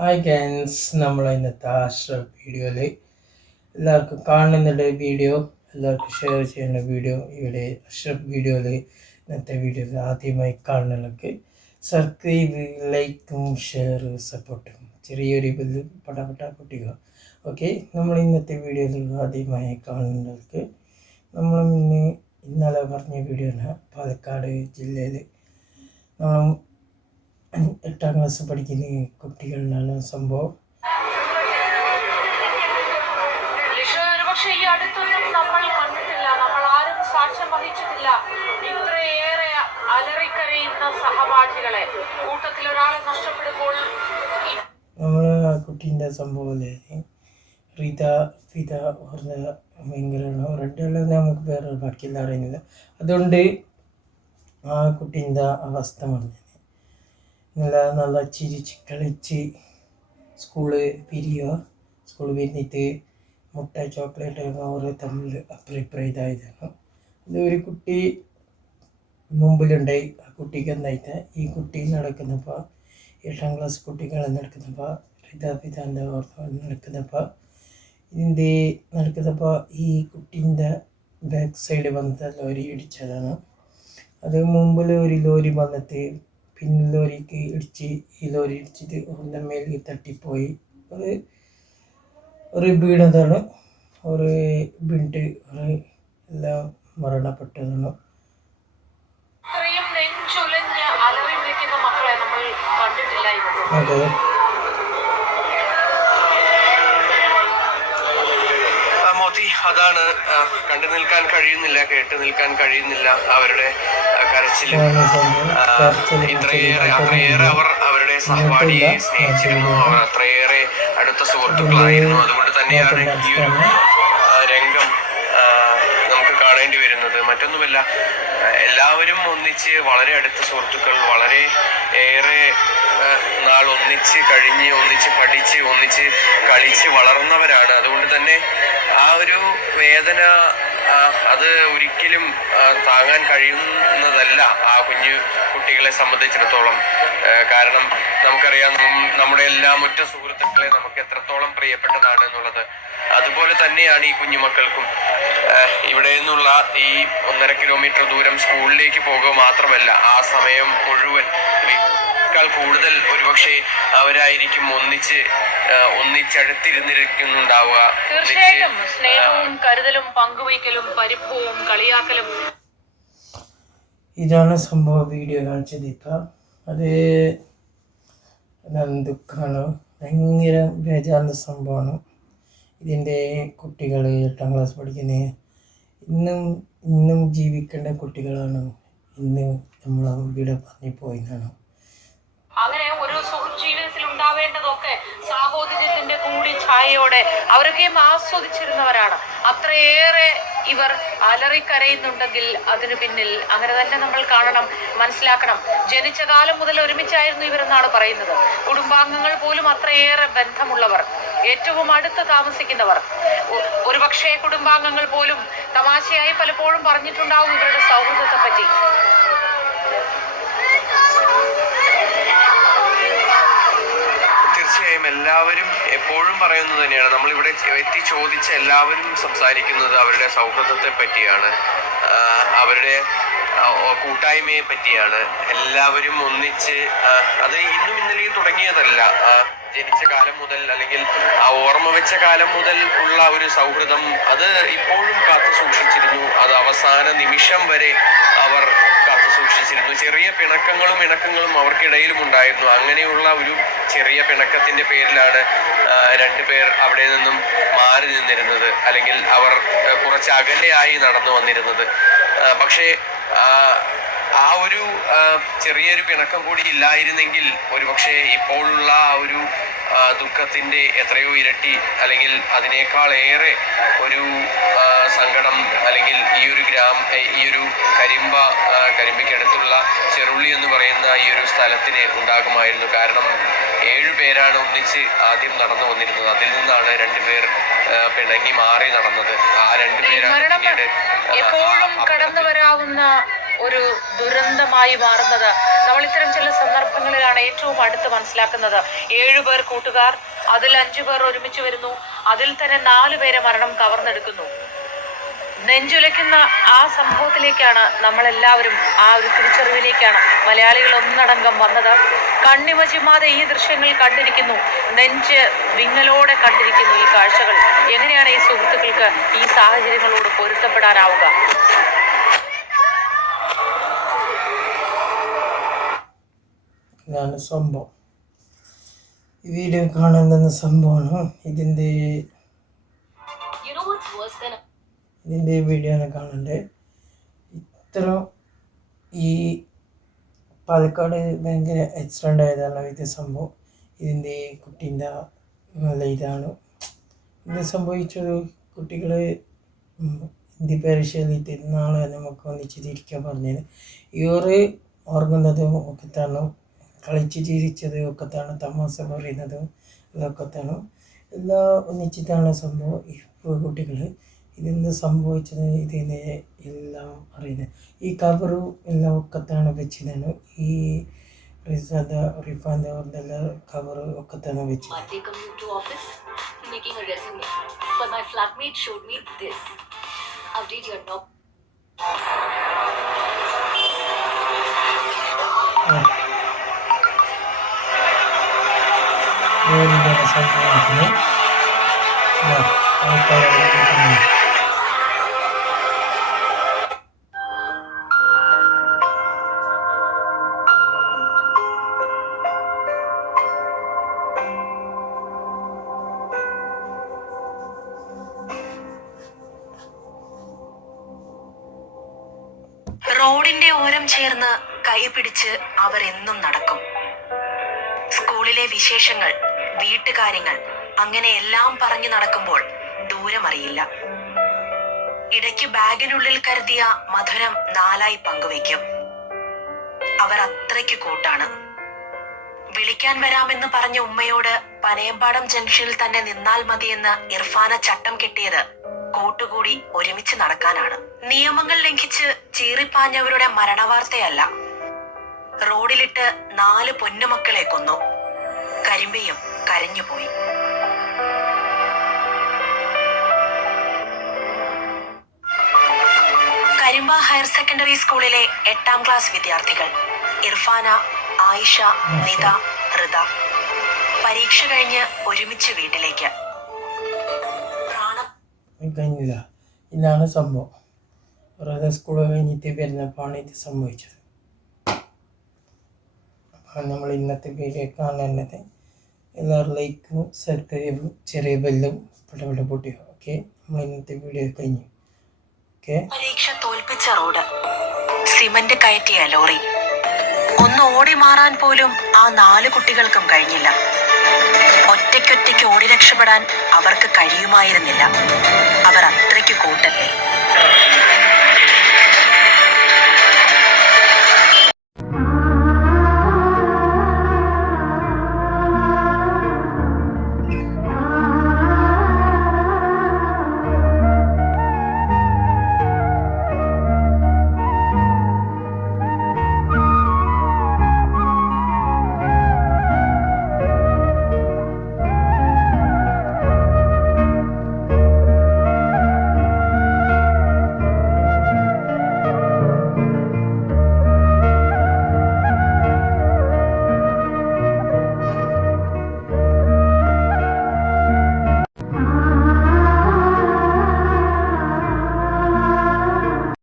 Hi guys, നമ്മൾ ഇന്നത്തെ അഷ്റഫ് വീഡിയോയിൽ എല്ലാവർക്കും കാണുന്നുണ്ട്. വീഡിയോ എല്ലാവർക്കും ഷെയർ ചെയ്യുന്ന വീഡിയോ ഇവിടെ അഷ്റഫ് വീഡിയോയിൽ ഇന്നത്തെ വീഡിയോയിൽ ആദ്യമായി കാണുന്നവർക്ക് സബ്സ്ക്രൈബ്, ലൈക്കും ഷെയർ സപ്പോർട്ടും ചെറിയൊരു ബില്ല് പടപെട്ട പൊട്ടിക്കുക. ഓക്കെ, നമ്മൾ ഇന്നത്തെ വീഡിയോയിൽ ആദ്യമായി കാണുന്നവർക്ക് നമ്മൾ ഇന്നലെ പറഞ്ഞ വീഡിയോയാണ്. പാലക്കാട് ജില്ലയിൽ നമ്മൾ 8ാം ക്ലാസ് പഠിക്കുന്ന കുട്ടികളിലാണ് സംഭവം. പക്ഷേ ഈ അടുത്തൊന്നും നമ്മൾ കണ്ടിട്ടില്ല, നമ്മൾ ആരും സാക്ഷ്യം വഹിച്ചിട്ടില്ല ഇത്രയേറെ അലറിക്കരയുന്ന സഹപാഠികളെ. കൂട്ടത്തിൽ ഒരാളെ നഷ്ടപ്പെടുമ്പോൾ നമ്മൾ ആ കുട്ടീൻ്റെ സംഭവം റീത പറഞ്ഞ ഭയങ്കരമാണ്. രണ്ടെല്ലാം നമുക്ക് വേറെ ബാക്കിയെല്ലാം അറിയുന്നില്ല. അതുകൊണ്ട് ആ കുട്ടീൻ്റെ അവസ്ഥ പറഞ്ഞത് നല്ല ചിരിച്ച് കളിച്ച് സ്കൂള് പിരിഞ്ഞിട്ട് മുട്ട ചോക്ലേറ്റ് അവർ തമ്മിൽ അഭിപ്രായമായതാണ്. അത് ഒരു കുട്ടി മുമ്പിലുണ്ടായി. ആ കുട്ടിക്ക് എന്തായിട്ട് ഈ കുട്ടി നടക്കുന്നപ്പോൾ 8ാം ക്ലാസ് കുട്ടികൾ നടക്കുന്നപ്പോൾ പിതാൻ്റെ നടക്കുന്നപ്പോൾ ഈ കുട്ടീൻ്റെ ബാക്ക് സൈഡ് വന്നിട്ട് ലോറി ഇടിച്ചതാണ്. അത് മുമ്പിൽ ഒരു ലോറി വന്നിട്ട് പിന്നെ ലോറിക്ക് ഇടിച്ച് ഈ ലോറി ഇടിച്ചിട്ട് അവൻ്റെ മേലേക്ക് തട്ടിപ്പോയി. ഒരു വീണതാണ്, ഒരു വീണിട്ട് എല്ലാം മരണപ്പെട്ടതാണ്. അതെ, അതാണ് കണ്ടു നിൽക്കാൻ കഴിയുന്നില്ല, കേട്ടു നിൽക്കാൻ കഴിയുന്നില്ല അവരുടെ കരച്ചിലും. അത്രയേറെ അവർ അവരുടെ സഹപാഠിയെ സ്നേഹിച്ചിരുന്നു, അവർ അത്രയേറെ അടുത്ത സുഹൃത്തുക്കളായിരുന്നു. അതുകൊണ്ട് തന്നെയാണ് ഈ ഒരു രംഗം നമുക്ക് കാണേണ്ടി വരുന്നത്. മറ്റൊന്നുമല്ല, എല്ലാവരും ഒന്നിച്ച് വളരെ അടുത്ത സുഹൃത്തുക്കൾ, വളരെ ഏറെ നാൾ ഒന്നിച്ച് കഴിഞ്ഞ്, ഒന്നിച്ച് പഠിച്ച്, ഒന്നിച്ച് കളിച്ച് വളർന്നവരാണ്. അതുകൊണ്ട് തന്നെ ആ ഒരു വേദന അത് ഒരിക്കലും താങ്ങാൻ കഴിയുന്നതല്ല ആ കുഞ്ഞു കുട്ടികളെ സംബന്ധിച്ചിടത്തോളം. കാരണം നമുക്കറിയാം, നമ്മുടെ എല്ലാ ഉറ്റ സുഹൃത്തുക്കളെ നമുക്ക് എത്രത്തോളം പ്രിയപ്പെട്ടതാണ് എന്നുള്ളത്. അതുപോലെ തന്നെയാണ് ഈ കുഞ്ഞുമക്കൾക്കും. ഇവിടെ നിന്നുള്ള ഈ 1.5 കിലോമീറ്റർ ദൂരം സ്കൂളിലേക്ക് പോകുക മാത്രമല്ല, ആ സമയം മുഴുവൻ കൂടുതൽ ഒരുപക്ഷെ അവരായിരിക്കും ഒന്നിച്ചടുത്തിരുന്നിരിക്കുന്നുണ്ടാവുക. തീർച്ചയായിട്ടും സ്നേഹവും കരുതലും പങ്കുവയ്ക്കലും പരിഭവവും കളിയാക്കലും. ഇതാണ് സംഭവം. വീഡിയോ കാണിച്ചത് ഇപ്പം അത് ദുഃഖമാണ്, ഭയങ്കര ബേജാറിൻ്റെ സംഭവമാണ്. ഇതിൻ്റെ കുട്ടികൾ 8ാം ക്ലാസ് പഠിക്കുന്ന ഇന്നും ജീവിക്കേണ്ട കുട്ടികളാണ്. ഇന്ന് നമ്മൾ ഇവിടെ പറഞ്ഞു പോയതാണ്. അങ്ങനെ ഒരു സുഹൃത്ത് ജീവിതത്തിൽ ഉണ്ടാവേണ്ടതൊക്കെ സാഹോദര്യത്തിന്റെ കൂടി ഛായയോടെ അവരൊക്കെയും ആസ്വദിച്ചിരുന്നവരാണ്. അത്രയേറെ ഇവർ അലറിക്കരയുന്നുണ്ടെങ്കിൽ അതിനു പിന്നിൽ അങ്ങനെ തന്നെ നമ്മൾ കാണണം, മനസ്സിലാക്കണം. ജനിച്ച കാലം മുതൽ ഒരുമിച്ചായിരുന്നു ഇവരെന്നാണ് പറയുന്നത്. കുടുംബാംഗങ്ങൾ പോലും അത്രയേറെ ബന്ധമുള്ളവർ, ഏറ്റവും അടുത്ത് താമസിക്കുന്നവർ. ഒരുപക്ഷെ കുടുംബാംഗങ്ങൾ പോലും തമാശയായി പലപ്പോഴും പറഞ്ഞിട്ടുണ്ടാവും ഇവരുടെ സൗഹൃദത്തെ പറ്റി. തീർച്ചയായും എല്ലാവരും എപ്പോഴും പറയുന്നത് തന്നെയാണ്. നമ്മളിവിടെ എത്തി ചോദിച്ച എല്ലാവരും സംസാരിക്കുന്നത് അവരുടെ സൗഹൃദത്തെ പറ്റിയാണ്, അവരുടെ കൂട്ടായ്മയെ പറ്റിയാണ്. എല്ലാവരും ഒന്നിച്ച്, അത് ഇന്നും ഇന്നലെയും തുടങ്ങിയതല്ല. ജനിച്ച കാലം മുതൽ, അല്ലെങ്കിൽ ആ ഓർമ്മ വെച്ച കാലം മുതൽ ഉള്ള ഒരു സൗഹൃദം അത് ഇപ്പോഴും കാത്തു സൂക്ഷിച്ചിരുന്നു. അത് അവസാന നിമിഷം വരെ അവർ കാത്തു സൂക്ഷിച്ചിരുന്നു. ചെറിയ പിണക്കങ്ങളും ഇണക്കങ്ങളും അവർക്കിടയിലും ഉണ്ടായിരുന്നു. അങ്ങനെയുള്ള ഒരു ചെറിയ പിണക്കത്തിന്റെ പേരിലാണ് 2 പേർ അവിടെ നിന്നും മാറി നിന്നിരുന്നത്, അല്ലെങ്കിൽ അവർ കുറച്ച് അകലെയായി നടന്നു വന്നിരുന്നത്. പക്ഷേ ആ ഒരു ചെറിയൊരു പിണക്കം കൂടി ഇല്ലായിരുന്നെങ്കിൽ ഒരുപക്ഷെ ഇപ്പോഴുള്ള ആ ഒരു ദുഃഖത്തിന്റെ എത്രയോ ഇരട്ടി, അല്ലെങ്കിൽ അതിനേക്കാൾ ഏറെ ഒരു സങ്കടം, അല്ലെങ്കിൽ ഈ ഒരു കരിമ്പയ്ക്കടുത്തുള്ള ചെറുള്ളി എന്ന് പറയുന്ന ഈ ഒരു സ്ഥലത്തിന് ഉണ്ടാകുമായിരുന്നു. കാരണം 7 പേരാണ് ഒന്നിച്ച് ആദ്യം നടന്നു വന്നിരുന്നത്. അതിൽ നിന്നാണ് 2 പേർ പിണങ്ങി മാറി നടന്നത്. ആ 2 പേരാണ് പിന്നീട് എപ്പോഴും കടന്നു വരാവുന്ന ഒരു ദുരന്തമായി മാറുന്നത് നമ്മൾ ഇത്തരം ചില സന്ദർഭങ്ങളിലാണ് ഏറ്റവും അടുത്ത് മനസ്സിലാക്കുന്നത് 7 പേർ കൂട്ടുകാർ, അതിൽ 5 പേർ ഒരുമിച്ച് വരുന്നു, അതിൽ തന്നെ 4 പേരെ മരണം കവർന്നെടുക്കുന്നു. നെഞ്ചുലയ്ക്കുന്ന ആ സംഭവത്തിലേക്കാണ് നമ്മളെല്ലാവരും, ആ ഒരു തിരിച്ചറിവിലേക്കാണ് മലയാളികൾ ഒന്നടങ്കം വന്നത്. കണ്ണിമചിമാതെ ഈ ദൃശ്യങ്ങൾ കണ്ടിരിക്കുന്നു, നെഞ്ച് വിങ്ങലോടെ കണ്ടിരിക്കുന്നു ഈ കാഴ്ചകൾ. എങ്ങനെയാണ് ഈ സുഹൃത്തുക്കൾക്ക് ഈ സാഹചര്യങ്ങളോട് പൊരുത്തപ്പെടാനാവുക? ഇതാണ് സംഭവം. ഈ വീഡിയോ കാണുന്ന സംഭവമാണ് ഇതിൻ്റെ വീഡിയോ ആണ് കാണണ്ടേ. ഇത്ര ഈ പാലക്കാട് ഭയങ്കര ആക്സിഡൻ്റ് ആയതാണ് ഇത് സംഭവം. ഇതിൻ്റെ കുട്ടീൻ്റെ നല്ല ഇതാണ് ഇത് സംഭവിച്ചത്. കുട്ടികൾ ഇന്ത്യ പരീക്ഷയിൽ നാളെ നമുക്ക് ഒന്നിച്ച് തിരിക്കാൻ പറഞ്ഞത്. ഇവർ ഓർക്കുന്നതും ഒക്കെത്താണ്, കളിച്ച് ചിരിച്ചത് ഒക്കെത്താണ്, തമാശ പറയുന്നതും ഇതൊക്കെത്താണ്, എല്ലാം ഒന്നിച്ചിട്ടാണ് സംഭവം. ഇപ്പോൾ കുട്ടികൾ ഇതെന്ത് സംഭവിച്ചത് ഇതിനെ എല്ലാം അറിയുന്നത്. ഈ കവറും എല്ലാം ഒക്കത്താണ് വെച്ചതാണ്. ഈ റിഫാൻ്റെ അവരുടെ കവറ് ഒക്കത്താണ് വെച്ചത്. സംഭവത്തിന് റോഡിന്റെ ഓരം ചേർന്ന് കൈപിടിച്ച് അവരെന്നും നടക്കും. സ്കൂളിലെ വിശേഷങ്ങൾ, വീട്ടുകാര്യങ്ങൾ, അങ്ങനെ എല്ലാം പറഞ്ഞു നടക്കുമ്പോൾ ദൂരമറിയില്ല. ഇടയ്ക്ക് ബാഗിനുള്ളിൽ കരുതിയ മധുരം 4ആയി പങ്കുവയ്ക്കും. അവർ അത്രയ്ക്ക് കൂട്ടാണ്. വിളിക്കാൻ വരാമെന്ന് പറഞ്ഞ ഉമ്മയോട് പനയമ്പാടം ജംഗ്ഷനിൽ തന്നെ നിന്നാൽ മതിയെന്ന് ഇർഫാന ചട്ടം കെട്ടിയത് കൂട്ടുകൂടി ഒരുമിച്ച് നടക്കാനാണ്. നിയമങ്ങൾ ലംഘിച്ച് ചീറിപ്പാഞ്ഞവരുടെ മരണവാർത്തയല്ല. റോഡിലിട്ട് 4 പൊന്നുമക്കളെ കൊന്നു. കരിമ്പയും കരഞ്ഞുപോയി. കരിമ്പ ഹയർ സെക്കൻഡറി സ്കൂളിലെ 8ാം ക്ലാസ് വിദ്യാർത്ഥികൾ ഇർഫാന, ആയിഷ, നിത, ഹൃദ പരീക്ഷ കഴിഞ്ഞ് ഒരുമിച്ച് വീട്ടിലേക്ക്. കഴിഞ്ഞില്ല. ഇതാണ് സംഭവം. വെറുതെ സ്കൂൾ കഴിഞ്ഞിട്ട് വരുന്നപ്പോഴാണ് ഇത് സംഭവിച്ചത്. അപ്പോൾ നമ്മൾ ഇന്നത്തെ വീഡിയോ കാണുന്നത് എല്ലാവരും ലൈക്കും സബ്സ്ക്രൈബും ചെറിയ ബെല്ലും പടപട പൊട്ടിയോ. ഓക്കെ, നമ്മൾ ഇന്നത്തെ വീഡിയോ കഴിഞ്ഞു. ഓക്കെ. പരീക്ഷ തോൽപ്പിച്ച റോഡ്, സിമന്റ് കയറ്റിയ ലോറി, ഒന്ന് ഓടി മാറാൻ പോലും ആ 4 കുട്ടികൾക്കും കഴിഞ്ഞില്ല. ഒറ്റയ്ക്കൊറ്റയ്ക്ക് ഓടി രക്ഷപ്പെടാൻ അവർക്ക് കഴിയുമായിരുന്നില്ല. അവർ അത്രയ്ക്ക് കൂട്ടല്ലേ.